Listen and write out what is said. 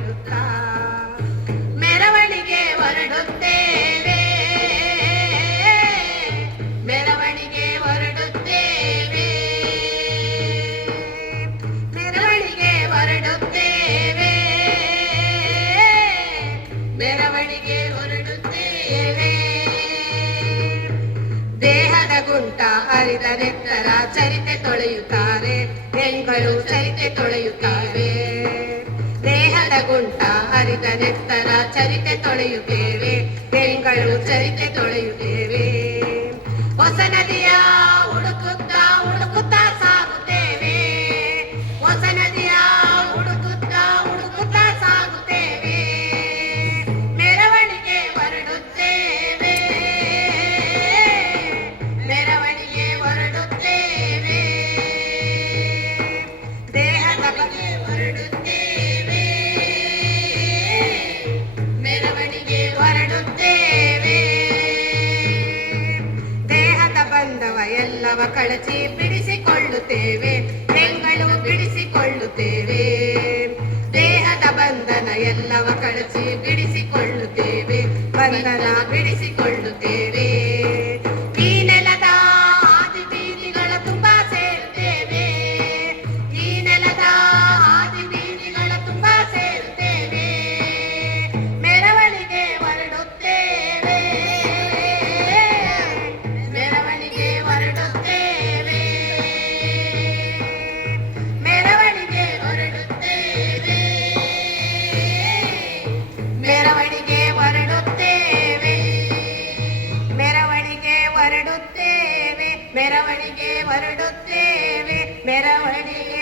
ನೀಡುತ್ತಾ ಮೆರವಣಿಗೆ ಹೊರಡುತ್ತೇವೆ, ಮೆರವಣಿಗೆ ಹೊರಡುತ್ತೇವೆ, ಮೆರವಣಿಗೆ ಹೊರಡುತ್ತೇವೆ, ಮೆರವಣಿಗೆ ಹೊರಡುತ್ತೇವೆ. ದೇಹದ ಗುಂಟ ಹರಿದ ನೆತ್ತರ ಚರಿತೆ ತೊಳೆಯುತ್ತಾರೆ, ಹೆಣ್ಗಳು ಚರಿತೆ ತೊಳೆಯುತ್ತೇವೆ. ದೇಹದ ಗುಂಟ ಹರಿದ ನೆತ್ತರ ಚರಿತೆ ತೊಳೆಯುತ್ತೇವೆ, ಹೆಣ್ಗಳು ಚರಿತೆ ತೊಳೆಯುತ್ತೇವೆ. ಹೊಸ ನದಿಯ ಹುಡುಕುತ್ತಾ ಹುಡುಕುತ್ತಾ ಸಾಗುತ್ತೇವೆ, ಹೊಸ ನದಿಯ ಹುಡುಕುತ್ತಾ ಹುಡುಕುತ್ತಾ ಸಾಗುತ್ತೇವೆ, ಮೆರವಣಿಗೆ ಹೊರಡುತ್ತೇವೆ, ಮೆರವಣಿಗೆ ಹೊರಡುತ್ತೇವೆ. ದೇಹದ ಬಗ್ಗೆ ಹೊರಡುತ್ತೇವೆ, ಮೆರವಣಿಗೆ ಹೊರಡುತ್ತೇವೆ. ದೇಹದ ಬಂಧವ ಎಲ್ಲವ ಕಳಚಿ ಬಿಡಿಸಿಕೊಳ್ಳುತ್ತೇವೆ, ಹೆಣ್ಗಳು ಬಿಡಿಸಿಕೊಳ್ಳುತ್ತೇವೆ. ದೇಹದ ಬಂಧನ ಎಲ್ಲವ ಕಳಚಿ ಬಿಡಿಸಿಕೊಳ್ಳುತ್ತೇವೆ, ಬಂಧನ ಬಿಡಿಸಿಕೊಳ್ಳುತ್ತೇವೆ. ಈ ನೆಲದ ಆದಿ ಬೀದಿಗಳ ತುಂಬಾ ಸೇರುತ್ತೇವೆ, ಈ ನೆಲದ ಆದಿ ಬೀದಿಗಳ ತುಂಬಾ ಸೇರುತ್ತೇವೆ, ಮೆರವಣಿಗೆ ಹೊರಡುತ್ತೇವೆ, ಮೆರವಣಿಗೆ ಹೊರಡುತ್ತೇವೆ, ಮೆರವಣಿಗೆ ಹೊರಡುತ್ತೇವೆ, ಮೆರವಣಿಗೆ ಹೊರಡುತ್ತೇವೆ, ಮೆರವಣಿಗೆ ಹೊರಡುತ್ತೇವೆ, ಮೆರವಣಿಗೆ ಹೊರಡುತ್ತೇವೆ, ಮೆರವಣಿಗೆ